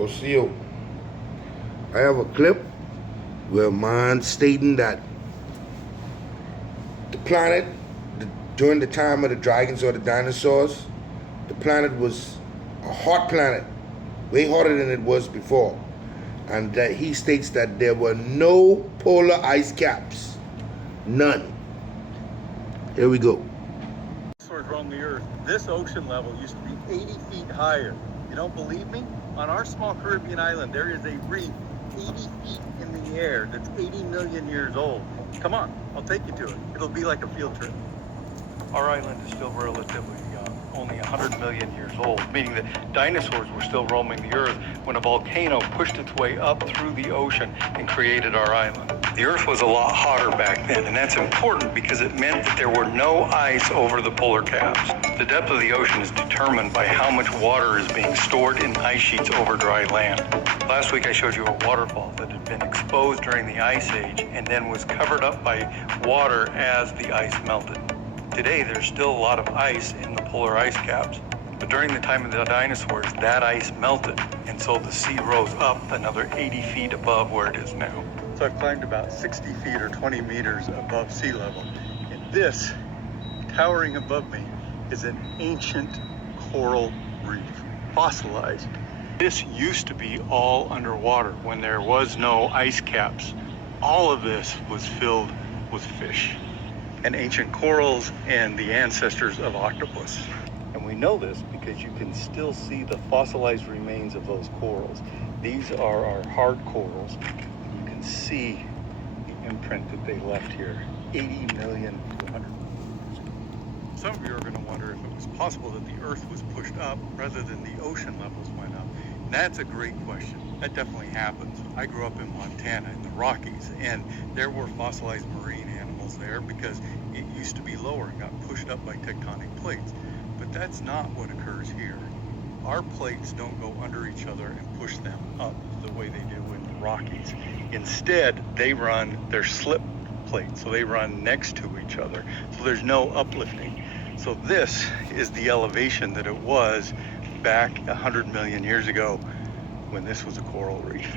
Osio, I have a clip where man stating that the planet, during the time of the dragons or the dinosaurs, the planet was a hot planet, way hotter than it was before. And that he states that there were no polar ice caps. None. Here we go. Around the Earth, this ocean level used to be 80 feet higher. You don't believe me? On our small Caribbean island, there is a reef 80 feet in the air that's 80 million years old. Come on, I'll take you to it. It'll be like a field trip. Our island is still relatively young, only 100 million years old, meaning that dinosaurs were still roaming the Earth when a volcano pushed its way up through the ocean and created our island. The Earth was a lot hotter back then, and that's important because it meant that there were no ice over the polar caps. The depth of the ocean is determined by how much water is being stored in ice sheets over dry land. Last week I showed you a waterfall that had been exposed during the Ice Age and then was covered up by water as the ice melted. Today there's still a lot of ice in the polar ice caps, but during the time of the dinosaurs that ice melted, and so the sea rose up another 80 feet above where it is now. So I've climbed about 60 feet or 20 meters above sea level, and this, towering above me, is an ancient coral reef, fossilized. This used to be all underwater when there was no ice caps. All of this was filled with fish and ancient corals and the ancestors of octopus. And we know this because you can still see the fossilized remains of those corals. These are our hard corals. You can see the imprint that they left here 80 million to 100 million years ago. Some of you are going to wonder if it was possible that the Earth was pushed up rather than the ocean levels went up. And that's a great question. That definitely happens. I grew up in Montana in the Rockies, and there were fossilized marine animals there because it used to be lower and got pushed up by tectonic plates. But that's not what occurs here. Our plates don't go under each other and push them up the way they do in the Rockies. Instead, they're slip plates, so they run next to each other. So there's no uplifting. So this is the elevation that it was back 100 million years ago when this was a coral reef.